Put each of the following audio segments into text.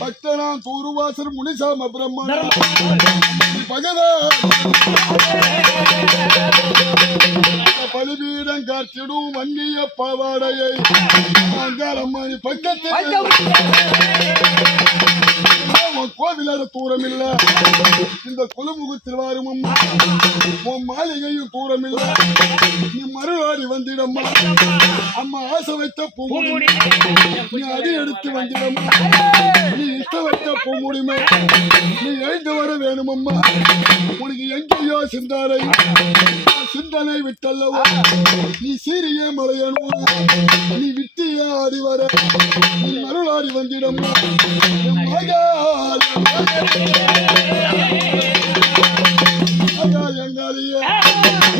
பக்தனாம் தூருவாசர் முனிசாம பிரம்மண பகவா பலிபீடம் காற்றிடும் வன்னிய பாவாடையை. அங்காரம்மணி பக்கத்தில் கோவிலார தூரம் இல்ல இந்த குலுமுகத்தில் வாரும் அம்மா உன் மாளிகையும் தூரம் இல்ல நீ மறுவாடி வந்திடம்மா. அம்மா ஆசை வைத்த பூமுடி நீ அடி எடுத்து வந்திடம்மா. நீ இஷ்ட வைத்த பூமுடிமை நீ எழுந்து வர வேணுமம்மா? உனக்கு எங்கேயோ சிந்தனை சிந்தனை விட்டல்லவோ? நீ சீரிய மலையணும் நீ விட்டிய ஆடி வர நீ மருளாடி வந்திடம்மா. என் மகா,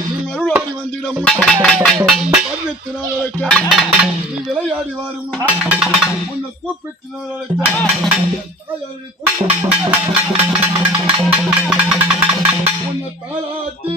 நீ மறுநாடி வந்திடம்மா. வர்ணத்து நீ விளையாடி வாரும். உன்னை கூப்பிட்டு நான் அழைக்க. உன்னை தாளாட்டி